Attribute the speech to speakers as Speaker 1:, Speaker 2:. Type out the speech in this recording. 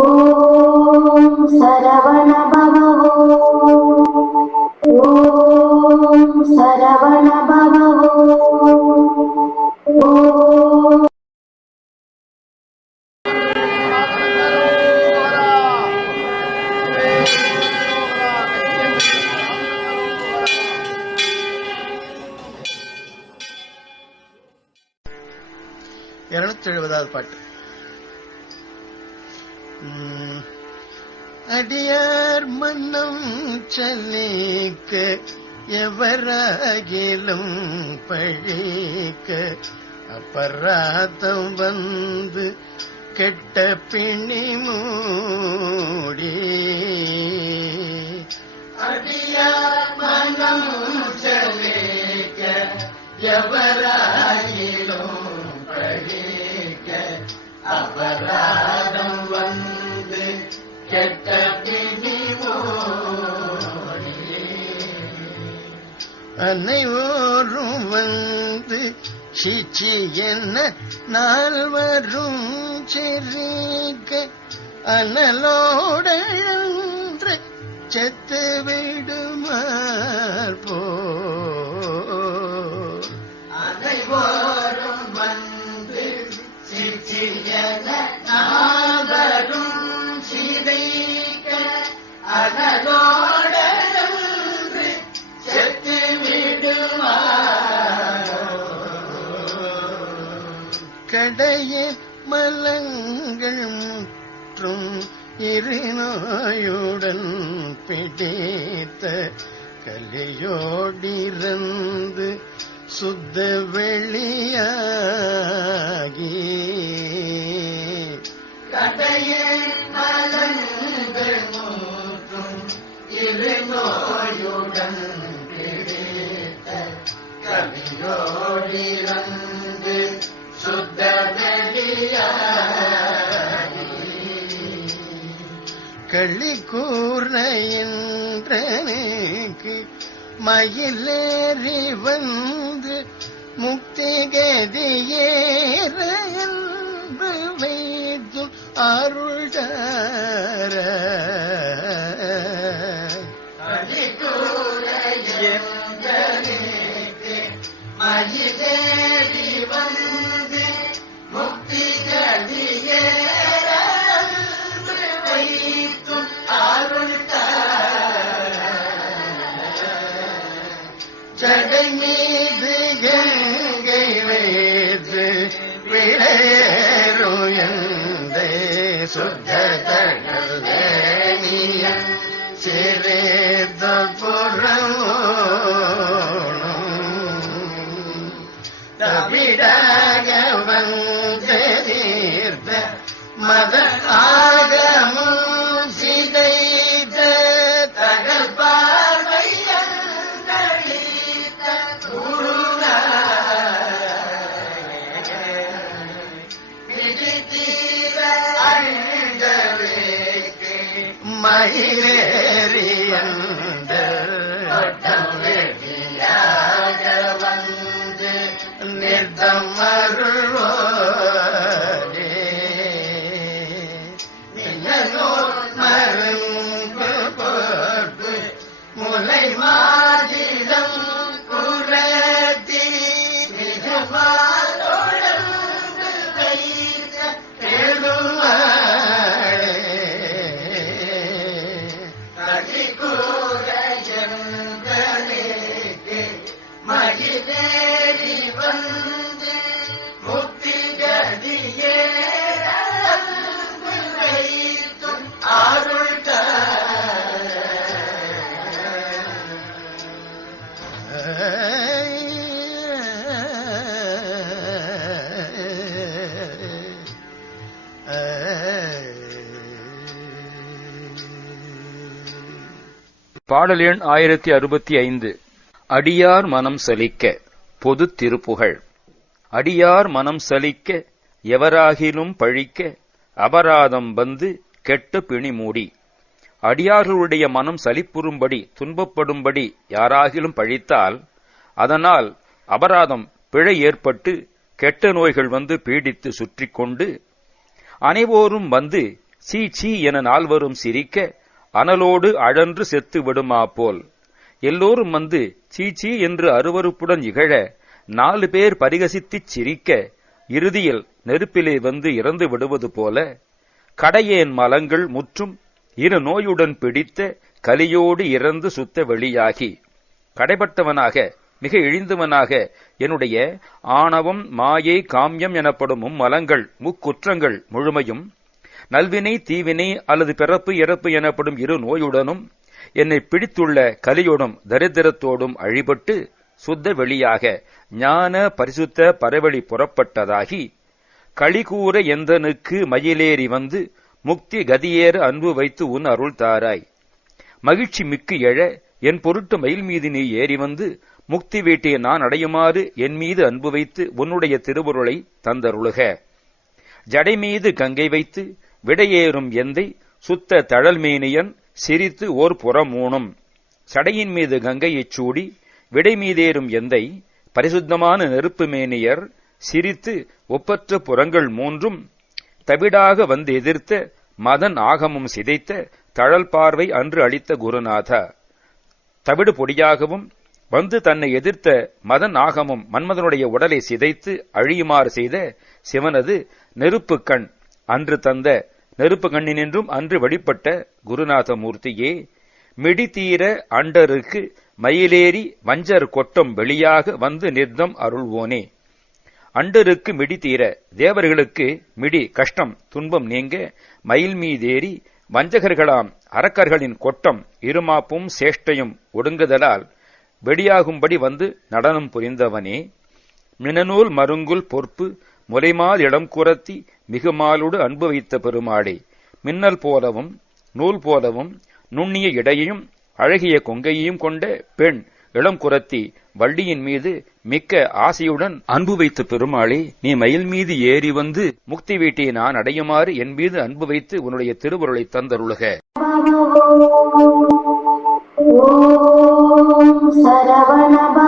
Speaker 1: ॐ सरवण
Speaker 2: இருநூத்தி எழுபதாவது பாட்டு அடியார் மன்னம் சல்லிக்க எவராகிலும் பழிக்க அப்பராதம் வந்து கெட்ட பிணி மூடி. அடியார் மனம் சலிக்க எவராகிலும் பழிக்க அபராதம் வந்து கெட்ட பிணி அனைவரும் வந்து சிச்சி என்ன நால்வரும் செறிக்க அனலோடன்று செத்து விடுமார் போ கடைய மலங்கள் முற்றும் இருநாயுடன் பிடித்த கலையோடிருந்து சுத்த வெளியாகி. கடைய மலங்கள் களி கூர்ன மயிலேறி வந்து முக்தி கதியேற என்று வைத்தும் அருள்தார शुद्धतृरे மயிலேறியந்த வந்து நிர்தம்
Speaker 3: பாடல் எண் ஆயிரத்தி அறுபத்தி ஐந்து. அடியார் மனம் சலிக்க பொது திருப்புகழ். அடியார் மனம் சலிக்க எவராகிலும் பழிக்க அபராதம் வந்து கெட்ட பிணி மூடி. அடியார்களுடைய மனம் சலிப்புறும்படி துன்பப்படும்படி யாராகிலும் பழித்தால் அதனால் அபராதம் பிழை ஏற்பட்டு கெட்ட நோய்கள் வந்து பீடித்து சுற்றி கொண்டு அனைவோரும் வந்து சீ சீ என நால்வரும் சிரிக்க அனலோடு அழன்று செத்து விடுமா போல். எல்லோரும் வந்து சீ சீ என்று அருவருப்புடன் இகழ நாலு பேர் பரிகசித்துச் சிரிக்க இறுதியில் நெருப்பிலே வந்து இறந்து விடுவது போல கடையேன் மலங்கள் முற்றும் இரு நோயுடன் பிடித்த கலியோடு இறந்து சுத்த வெளியாகி. கடைபட்டவனாக மிக இழிந்தவனாக என்னுடைய ஆணவம் மாயை காமியம் எனப்படும் மும்மலங்கள் முக்குற்றங்கள் முழுமையும் நல்வினை தீவினை அல்லது பிறப்பு இறப்பு எனப்படும் இரு நோயுடனும் என்னை பிடித்துள்ள கலியோடும் தரித்திரத்தோடும் அழிபட்டு சுத்த வெளியாக ஞான பரிசுத்த பரவழி புறப்பட்டதாகி களிகூற எந்தனுக்கு மயிலேறி வந்து முக்தி கதியேற அன்பு வைத்து உன் அருள் தாராய். மகிழ்ச்சி மிக்கு எழ என் பொருட்டு மயில் மீது நீ ஏறி வந்து முக்தி வீட்டை நான் அடையுமாறு என் மீது அன்பு வைத்து உன்னுடைய திருவுருளை தந்தருளுக. ஜடை மீது கங்கை வைத்து விடையேறும் எந்தை சுத்த தழல்மேனியன் சிரித்து ஓர் புறமூணும். சடையின் மீது கங்கையைச் சூடி விடை மீதேறும் எந்தை பரிசுத்தமான நெருப்பு மேனியர் சிரித்து ஒப்பற்ற புறங்கள் மூன்றும் தவிடாக வந்து எதிர்த்த மதன் ஆகமும் சிதைத்த தழல் பார்வை அன்று அளித்த குருநாதா. தவிடு பொடியாகவும் வந்து தன்னை எதிர்த்த மதன் ஆகமும் மன்மதனுடைய உடலை சிதைத்து அழியுமாறு செய்த சிவனது நெருப்பு கண். அன்று தந்த நெருப்பு கண்ணினின்றும் அன்று வழிபட்ட குருநாத மூர்த்தியே மிடிதீர அண்டருக்கு மயிலேறி வஞ்சர் கொட்டம் வெளியாக வந்து நிர்தம் அருள்வோனே. அண்டருக்கு மிடி தீர தேவர்களுக்கு மிடி கஷ்டம் துன்பம் நீங்க மயில் மீதேறி வஞ்சகர்களாம் அரக்கர்களின் கொட்டம் இருமாப்பும் சேஷ்டையும் ஒடுங்குதலால் வெடியாகும்படி வந்து நடனம் புரிந்தவனே. மினநூல் மருங்குல் பொறுப்பு முலைமால் இடம் குரத்தி மிகுமாலோடு அன்பு வைத்த பெருமாளே மின்னல் போலவும் நூல் போலவும் நுண்ணிய இடையையும் அழகிய கொங்கையையும் கொண்ட பெண் இளம் குரத்தி வள்ளியின் மீது மிக்க ஆசையுடன் அன்பு வைத்த பெருமாளே நீ மயில் மீது ஏறி வந்து முக்தி வீட்டை நான் அடையுமாறு என் மீது அன்பு வைத்து உன்னுடைய திருவுருளை தந்தருளுக.
Speaker 1: சரவணப